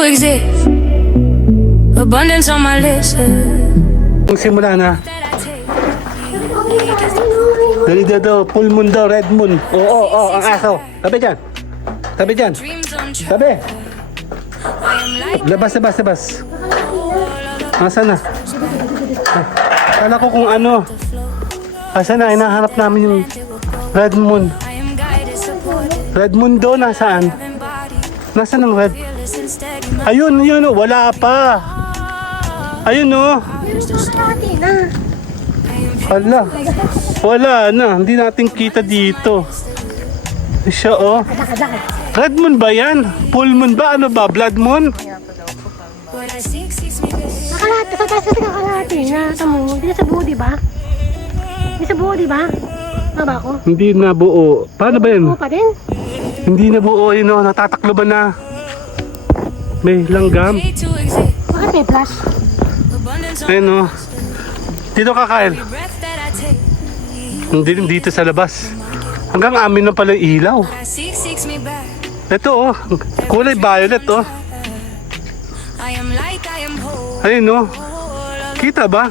to exist. Abundance on my list. Simula na. Dali daw, full moon daw, red moon. Oo, ang aso. Tabi dyan. Tabi dyan. Tabi. Labas. Nasaan na? Kala ko kung ano. Asan na, hinahanap namin yung red moon. Red moon daw, nasaan? Nasaan ang red? Ayun, wala pa. Ayun o. Wala na. Hindi natin kita dito. Siya o. Red moon ba yan? Full moon ba? Ano ba? Blood moon? Nakalahati na. Tamo, hindi na sa buo, diba? Hindi sa buo, diba? Tama ako? Hindi na buo. Paano ba yan? Buo pa din? Hindi na buo yun o. Natatakloban na. May langgam. Bakit may flash? Ayun o. Dito ka, Kyle. Hindi dito sa labas. Hanggang amin na pala yung ilaw. Ito o. Kulay violet o. Ayun o. Kita ba?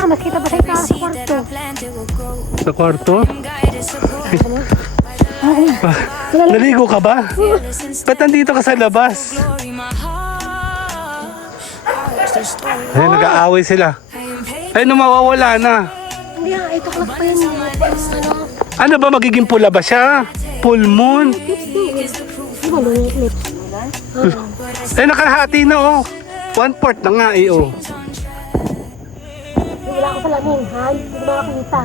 Mas kita ba sa kwarto? Sa kwarto? Naligo ka ba? Ba't nandito ka sa labas? Ay, nag-aaway sila. Ay, mawawala na. Hindi nga, 8 o'clock pa yun. Ano ba, magiging pula ba siya? Full moon? Di ba lunit lips? Ay, nakalahati na oh. 1/4 na nga eh oh. Wala ko sa lamin, ha? Hindi ko makakita.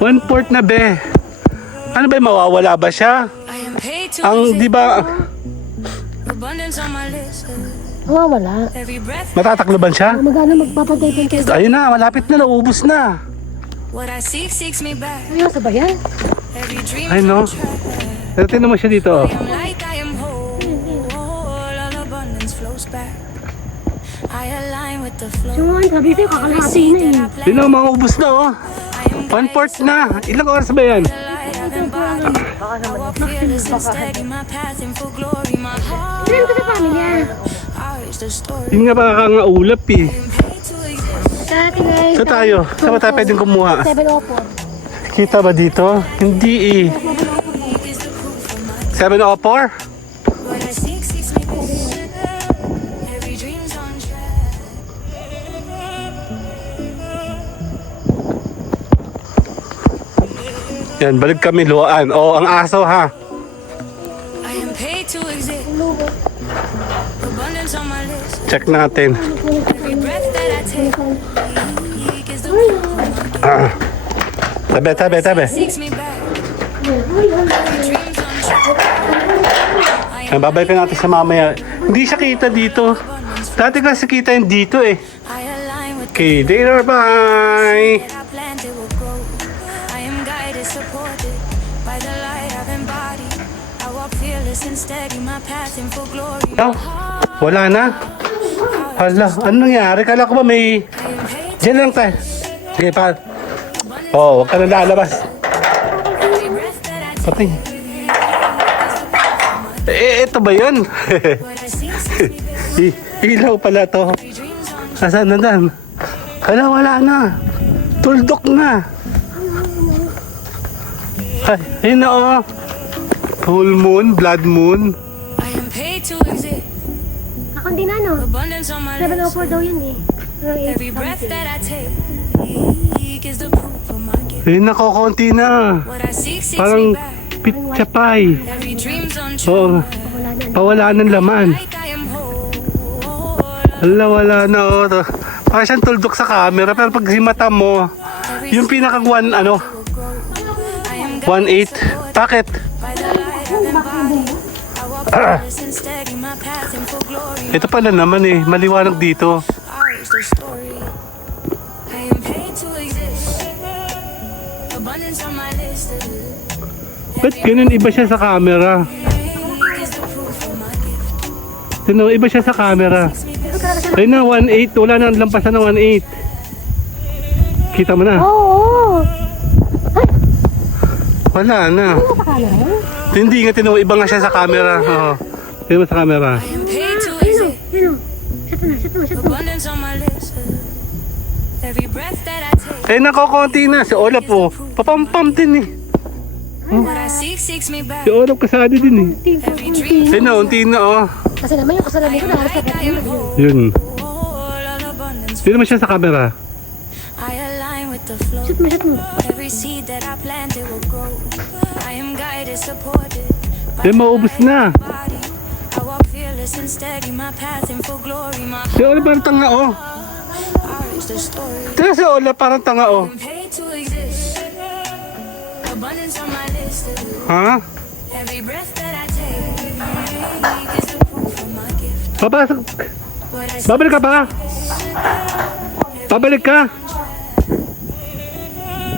1/4 na be. Ano ba, mawawala ba siya? Ang, di ba, Wala. matatakloban siya? Magana magpapatay-pantay. Ayun na, malapit na, naubos na. Ano sa bayan? Ay no. Pero tinan mo siya dito oh. Suwan, sabi sa'yo, kakalahati na eh. Yun ang maubos na oh. 1/4 na. Ilang oras ba yan? Saan ko sa pamilya? Yun nga baka nga ulap eh. Sa atin guys. Saan tayo? Saan ba tayo pwedeng kumuha? 704. Kita ba dito? Hindi eh. 704? Yan, balik kami luwaan. Oh, ang aso ha. Check natin. Tabi. Babalikan natin sa mamaya. Hindi siya kita dito. Dati kasi kita yung dito eh. Okay, later, bye! Oh, wala na. Hala, ano nangyari? Kala ko ba may... Diyan lang tayo. Sige pa. Oh, huwag ka na lalabas. Pati. Ito ba yun? Ilaw pala to. Asan na dan? Hala, wala na. Tuldok na. Ay, ayun na oh. Full moon, blood moon. Ako hindi na no. 704 daw yun eh. Ayun na, konti na. Parang pitsapay. Oo, pawala ng laman. Hala, wala na oh. Parang siyang tuldok sa camera, pero pag mata mo, yung pinaka 1, ano, 1/8. Bakit? Ito pala naman eh, maliwanag dito. Ba't ganun iba siya sa camera? Sino, iba siya sa camera. Ayun na, 1/8. Wala na lampasan ng 1/8. Kita mo na. Oo. Wala na. Ano sa camera? Hindi nga tinawag. Iba nga siya sa camera. Oo. Tingnan mo sa camera. I am paid to Ayun o, exist. ayun o. Shut mo, shut mo, shut mo. Abundance on my list. Every breath that I take. Eh, nakokonti na. Si Olaf po. Papampam din eh. What I seek seeks me back. Si Olaf kasali din eh. Unti. Ayun na, unti na oh. Kasi naman yung kasalanan ko, nakalas ka I am whole. Yun. All abundance. Tingnan mo siya sa camera. I align with the flow. Shut mo, shut mo. Every seed that I plant, it will grow. I am guided, supported Eh, maubos na. body. I walk fearless and steady, my path in full glory. My Si Olaf parang tanga oh. heart is the story. Tingnan si Olaf parang tanga oh. I'm paid to exist. Abundance on my list. Ha? Every breath that I take is the proof of my gift. Papasok. What I Babalik ka ba? Babalik ka?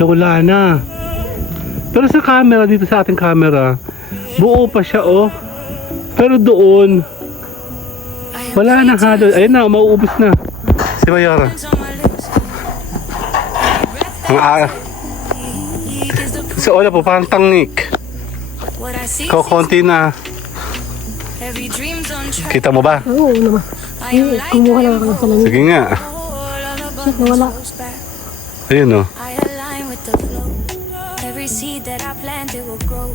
Wala na. Pero sa camera, dito sa ating camera, buo pa siya oh. Pero doon, wala na halos. Ayun na, mauubos na. Si Mayora. Abundance on my list. Ang Is the proof si Ola po, parang tangik. what I see. Konti na. Every dream's on track. Kita mo ba? Oo naman. I am like Kumuha lang ako ng salamin. Sige nga. Shit, nawala. Ayun oh. I align with the flow. Every seed that I plant, it will grow.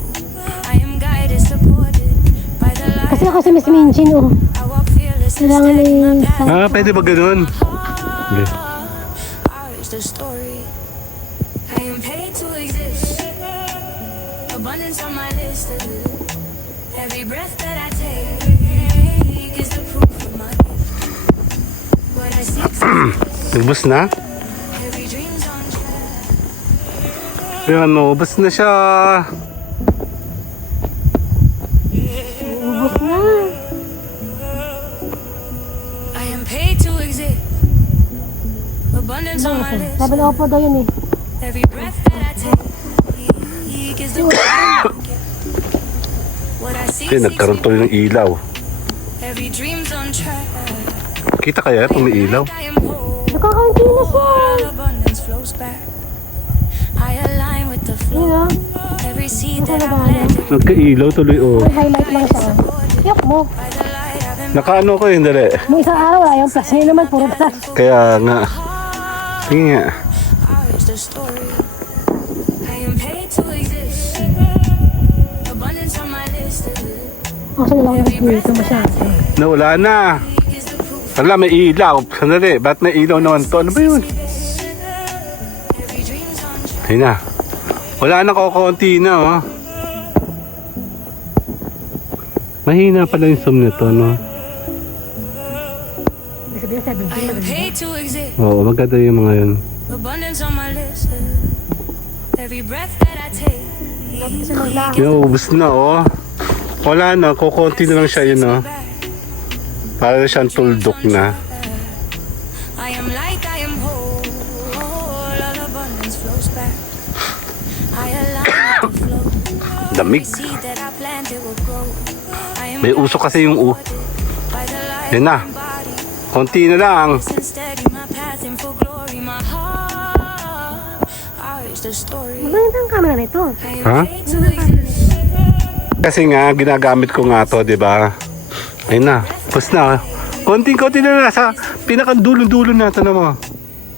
I am guided, supported by the light. Kasi ako si Miss Minchin, oh. I walk fearless and Kailangan steady, my ay... path. Ah, pwede ba ganun? Sige. Ours the story. I am paid to exist. Abundance on my list. Every breath that I take is the proof of my gift. What I seek, Ubus na? every dream's on track. Ayan oh, ubus na siya. Ubus na. I am paid to exist. Abundance on my list. Sabi na po daw yun, eh. Every breath that I take is the proof of my gift. What I seek, Ayun, nagkaroon tuloy ng ilaw. every dream's on track. Kita kaya kung may ilaw? I am whole. Nakakaunti na siya. All abundance flows back. I align with the Yun, flow. oh. Every seed that I Ano ba? planted Nagka-ilaw tuloy oh. May highlight lang siya, oh. Yok mo. by the light I've been Nakaano ko yun, dali. Nung isang araw, wala yung plus. Ngayon naman, puro plus. Kaya nga. Sige nga. ours the story. I am paid to exist. Abundance on my list. Kaso na lang yung dito masyado. Nawala na. Is the proof Wala, may ilaw. Sandali, ba't may ilaw naman to? Ano ba yun? every dream's on track. Ayun na. Wala na, kukunti na oh. Mahina pala yung zoom nito, no? Ibig sabihin, 17 I am maganda. paid to exist. Oo, maganda yung mga yun. Abundance on my list. Every breath that I take. Kasi magla. Yung ubus na oh. Wala na, kukunti na lang siya yun oh. Para siyang tuldok na. I am light, I am whole. All abundance flows back. I align with the flow. Damig. Every seed that I plant, it will grow. I am May usok kasi yung by the light Yan na. of my body. Konti na lang. And steady my path in full glory. My heart, ours the story. Maganda ang camera na ito. I am Ha? paid to exist. Kasi nga, ginagamit ko nga to, di ba? Ayun na. Tapos na. Konting-konti na na. Sa pinakandulong-dulo na. Ito na mo.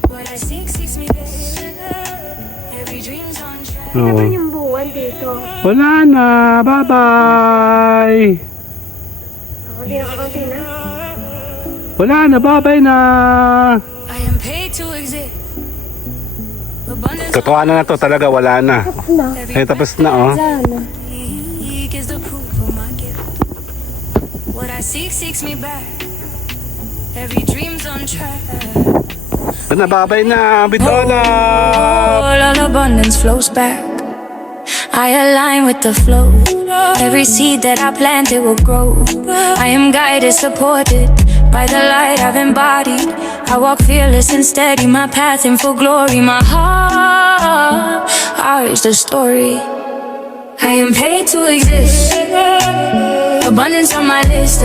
What I seek seeks me back. Every dream's on track. Oo. Naman yung buwan dito. Wala na. Bye-bye. Hindi nakakaunti na. Wala na. Bye-bye na. I am paid to exist. Abundance Totohanan na to talaga. Wala na. Tapos na. Ay, tapos na oh. Wala na. is the proof of my gift. What I seek seeks me back. Every dream's on track. Ano, bye-bye na. Bitola. All abundance flows back. I align with the flow. Every seed that I plant, it will grow. I am guided, supported by the light I've embodied. I walk fearless and steady, my path in full glory. My heart, ours the story. I am paid to exist. Abundance on my list.